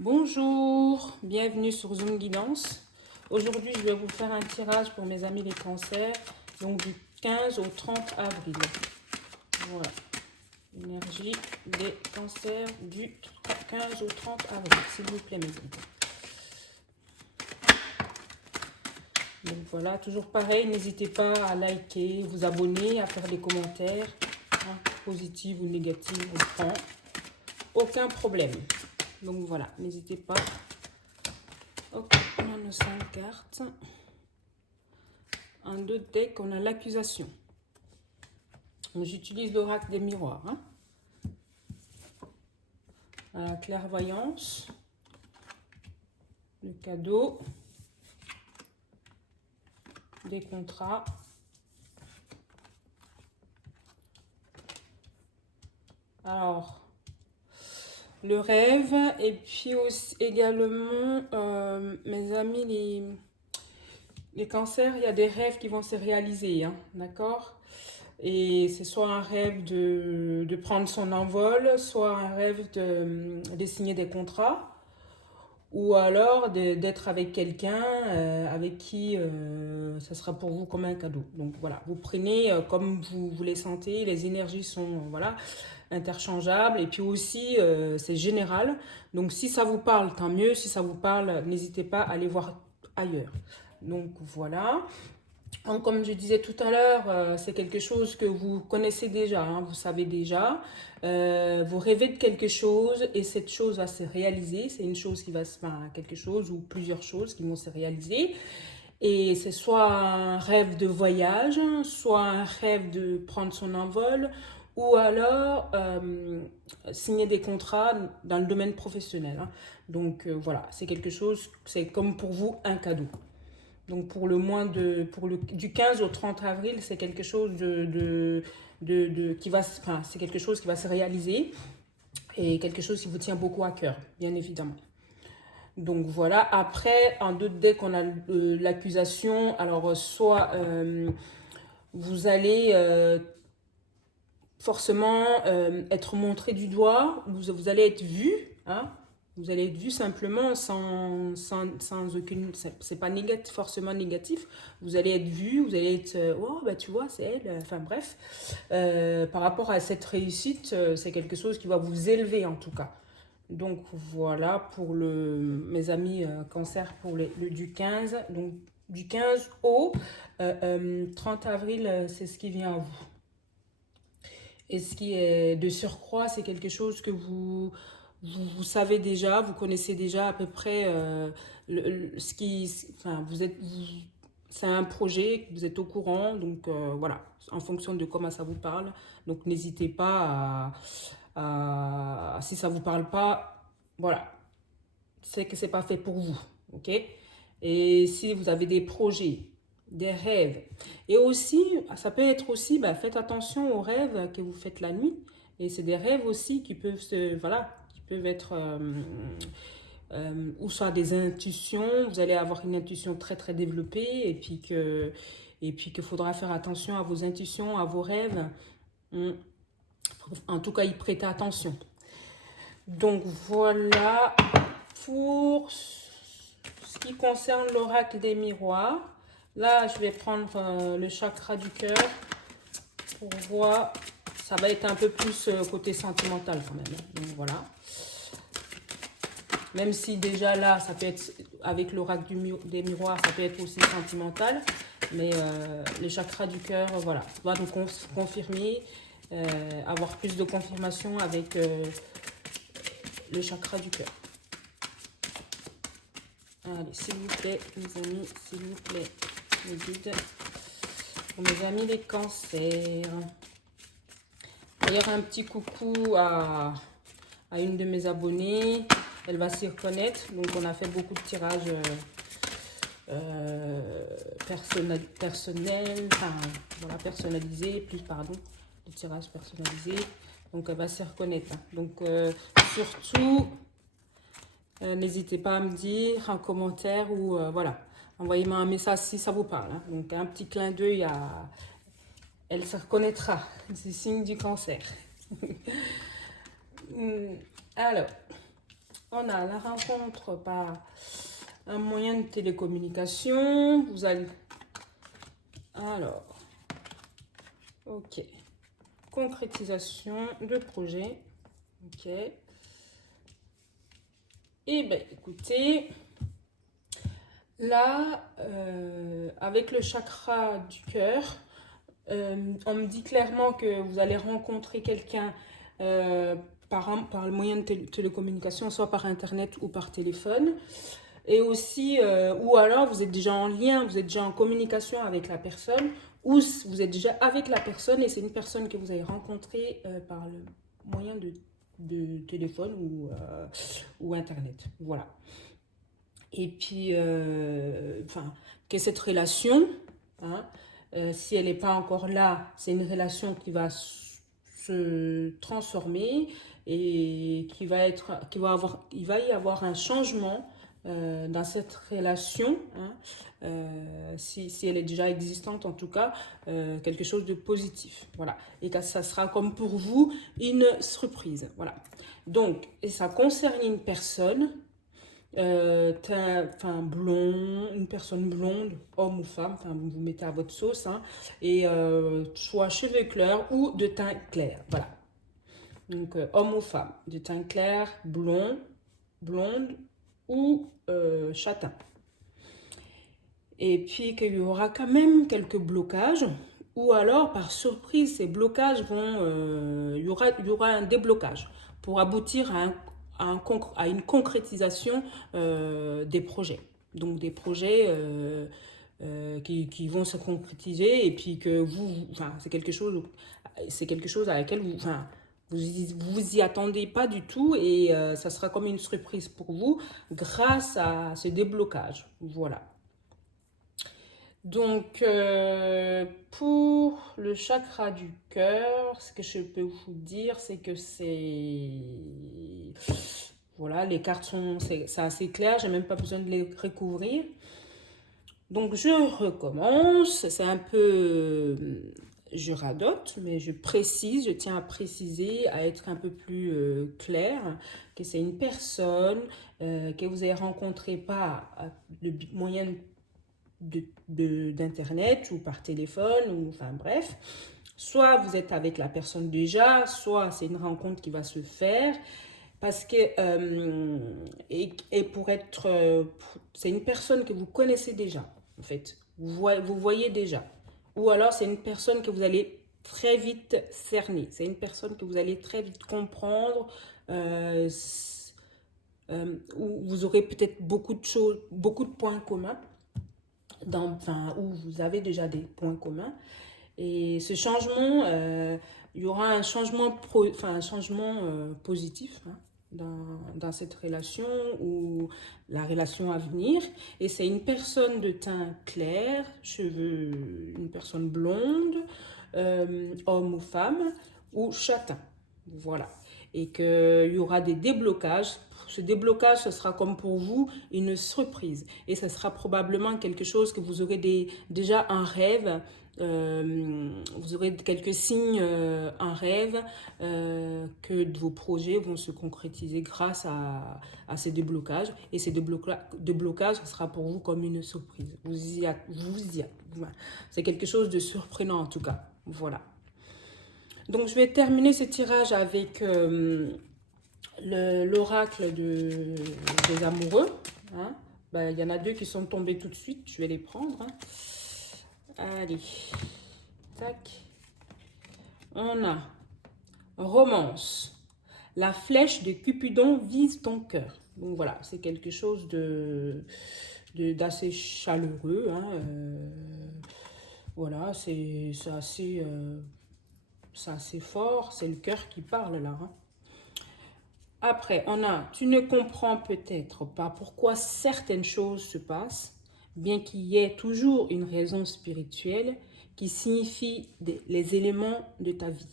Bonjour, bienvenue sur Zoom Guidance. Aujourd'hui, je vais vous faire un tirage pour mes amis les cancers, donc du 15 au 30 avril. Voilà, énergie des cancers du 15 au 30 avril, s'il vous plaît, mes amis. Donc voilà, toujours pareil, n'hésitez pas à liker, vous abonner, à faire des commentaires, positifs ou négatifs, on prend. Aucun problème. Donc voilà, n'hésitez pas. Ok, on a nos 5 cartes. Un deux deck, on a l'accusation. J'utilise l'oracle des miroirs. La clairvoyance. Le cadeau. Des contrats. Alors, le rêve. Et puis aussi également, mes amis, les cancers, il y a des rêves qui vont se réaliser. D'accord ? Et c'est soit un rêve de prendre son envol, soit un rêve de signer des contrats, ou alors d'être avec quelqu'un avec qui ça sera pour vous comme un cadeau. Donc voilà, vous prenez comme vous les sentez, les énergies sont voilà, interchangeables, et puis aussi c'est général. Donc si ça vous parle, tant mieux. Si ça vous parle, n'hésitez pas à aller voir ailleurs. Donc voilà. Comme je disais tout à l'heure, c'est quelque chose que vous connaissez déjà, vous savez déjà. Vous rêvez de quelque chose et cette chose va se réaliser. C'est une chose qui va se faire, quelque chose ou plusieurs choses qui vont se réaliser. Et c'est soit un rêve de voyage, soit un rêve de prendre son envol, ou alors signer des contrats dans le domaine professionnel. Donc voilà, c'est quelque chose, c'est comme pour vous un cadeau. Donc pour du 15 au 30 avril, c'est quelque chose c'est quelque chose qui va se réaliser et quelque chose qui vous tient beaucoup à cœur, bien évidemment. Donc voilà, après, en deux decks, on a l'accusation. Alors soit vous allez forcément être montré du doigt, vous allez être vu, vous allez être vu simplement sans aucune... C'est pas négatif, forcément négatif. Vous allez être vu, vous allez être... oh, bah tu vois, c'est elle. Enfin bref. Par rapport à cette réussite, c'est quelque chose qui va vous élever en tout cas. Donc voilà pour mes amis cancer pour du 15. Donc du 15 au 30 avril, c'est ce qui vient à vous. Et ce qui est de surcroît, c'est quelque chose que vous savez déjà, vous connaissez déjà à peu près ce qui... Enfin, c'est un projet, vous êtes au courant, donc voilà, en fonction de comment ça vous parle. Donc n'hésitez pas si ça vous parle pas, voilà, c'est que c'est pas fait pour vous, ok? Et si vous avez des projets, des rêves, et aussi, ça peut être aussi, faites attention aux rêves que vous faites la nuit. Et c'est des rêves aussi qui peuvent qui peuvent être ou soit des intuitions. Vous allez avoir une intuition très très développée, et puis qu'il faudra faire attention à vos intuitions, à vos rêves. En tout cas, y prêter attention. Donc voilà pour ce qui concerne l'oracle des miroirs. Là, je vais prendre le chakra du cœur pour voir. Ça va être un peu plus côté sentimental quand même. Donc voilà. Même si déjà là, ça peut être avec l'oracle des miroirs, ça peut être aussi sentimental. Mais les chakras du cœur, voilà, va nous confirmer, avoir plus de confirmation avec le chakra du cœur. Allez, s'il vous plaît, mes amis, s'il vous plaît, mes guides. Pour mes amis les cancers. D'ailleurs, un petit coucou à une de mes abonnées. Elle va s'y reconnaître. Donc, on a fait beaucoup de tirages personnels. Enfin, voilà, personnalisés. De tirages personnalisés. Donc, elle va s'y reconnaître. Donc, surtout, n'hésitez pas à me dire en commentaire ou voilà. Envoyez-moi un message si ça vous parle. Donc, un petit clin d'œil elle se reconnaîtra. C'est signe du cancer. Alors, On a la rencontre par un moyen de télécommunication. Vous allez... Alors, ok. Concrétisation de projet. Ok. Eh bien, écoutez, là, avec le chakra du cœur, on me dit clairement que vous allez rencontrer quelqu'un par le moyen de télécommunication, soit par Internet ou par téléphone. Et aussi, ou alors vous êtes déjà en lien, vous êtes déjà en communication avec la personne, ou vous êtes déjà avec la personne et c'est une personne que vous avez rencontrée par le moyen de téléphone ou Internet. Voilà. Et puis, enfin, que cette relation, hein, si elle n'est pas encore là, c'est une relation qui va se transformer et il va y avoir un changement dans cette relation, hein, si elle est déjà existante en tout cas, quelque chose de positif. Voilà. Et que ça sera comme pour vous une surprise. Voilà. Donc, et ça concerne une personne blond, une personne blonde, homme ou femme, vous vous mettez à votre sauce, hein, et soit cheveux clairs ou de teint clair, voilà. Donc homme ou femme, de teint clair, blonde ou châtain. Et puis qu'il y aura quand même quelques blocages, ou alors par surprise, ces blocages il y aura un déblocage pour aboutir à une concrétisation des projets. Donc des projets qui vont se concrétiser et puis que c'est quelque chose à laquelle vous y attendez pas du tout et ça sera comme une surprise pour vous grâce à ce déblocage. Voilà. Donc, pour le chakra du cœur, ce que je peux vous dire, c'est que voilà, les cartes c'est assez clair, j'ai même pas besoin de les recouvrir. Donc, je recommence, c'est un peu... Je radote, mais je tiens à préciser, à être un peu plus clair, que c'est une personne que vous avez rencontrée par le moyen d'internet ou par téléphone ou enfin bref, soit vous êtes avec la personne déjà, soit c'est une rencontre qui va se faire parce que et pour être c'est une personne que vous connaissez déjà en fait, vous voyez déjà, ou alors c'est une personne que vous allez très vite cerner, c'est une personne que vous allez très vite comprendre, où vous aurez peut-être beaucoup de points communs où vous avez déjà des points communs. Et ce changement, il y aura un changement, positif, hein, dans cette relation ou la relation à venir. Et c'est une personne de teint clair, une personne blonde, homme ou femme, ou châtain. Voilà. Et qu'il y aura des déblocages. Ce déblocage, ce sera comme pour vous une surprise. Et ce sera probablement quelque chose que vous aurez déjà un rêve. Vous aurez quelques signes en rêve que vos projets vont se concrétiser grâce à ces déblocages. Et ces déblocages, ce sera pour vous comme une surprise. C'est quelque chose de surprenant en tout cas. Voilà. Donc je vais terminer ce tirage avec l'oracle des amoureux. Hein. Il y en a deux qui sont tombés tout de suite. Je vais les prendre. Hein. Allez. Tac. On a romance. La flèche de Cupidon vise ton cœur. Donc voilà, c'est quelque chose d'assez chaleureux. Hein. Voilà, c'est assez fort. C'est le cœur qui parle là. Hein. Après, on a, tu ne comprends peut-être pas pourquoi certaines choses se passent, bien qu'il y ait toujours une raison spirituelle qui signifie les éléments de ta vie.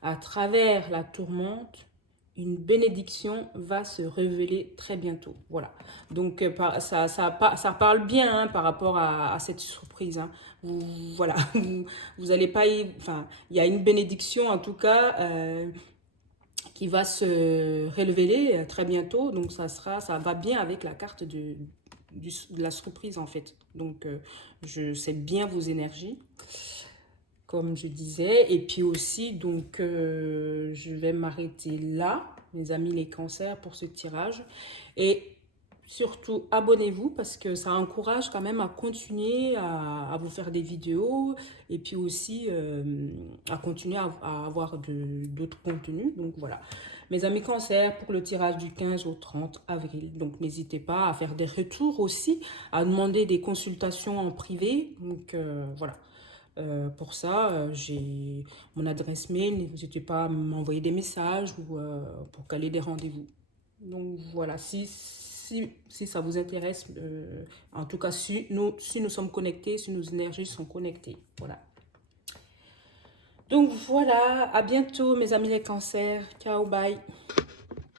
À travers la tourmente, une bénédiction va se révéler très bientôt. Voilà. Donc, ça parle bien hein, par rapport à cette surprise. Hein. Voilà. Vous allez pas y... Enfin, il y a une bénédiction en tout cas... qui va se révéler très bientôt. Donc, ça va bien avec la carte de la surprise, en fait. Donc, je sais bien vos énergies, comme je disais. Et puis aussi, donc, je vais m'arrêter là, mes amis les cancers, pour ce tirage. Et surtout, abonnez-vous parce que ça encourage quand même à continuer à vous faire des vidéos et puis aussi à continuer à avoir d'autres contenus. Donc voilà, mes amis cancer pour le tirage du 15 au 30 avril. Donc n'hésitez pas à faire des retours aussi, à demander des consultations en privé. Donc voilà. Pour ça, j'ai mon adresse mail. N'hésitez pas à m'envoyer des messages ou pour caler des rendez-vous. Donc voilà, si ça vous intéresse, en tout cas si nous sommes connectés, si nos énergies sont connectées. Voilà. Donc voilà, à bientôt mes amis les cancers. Ciao, bye.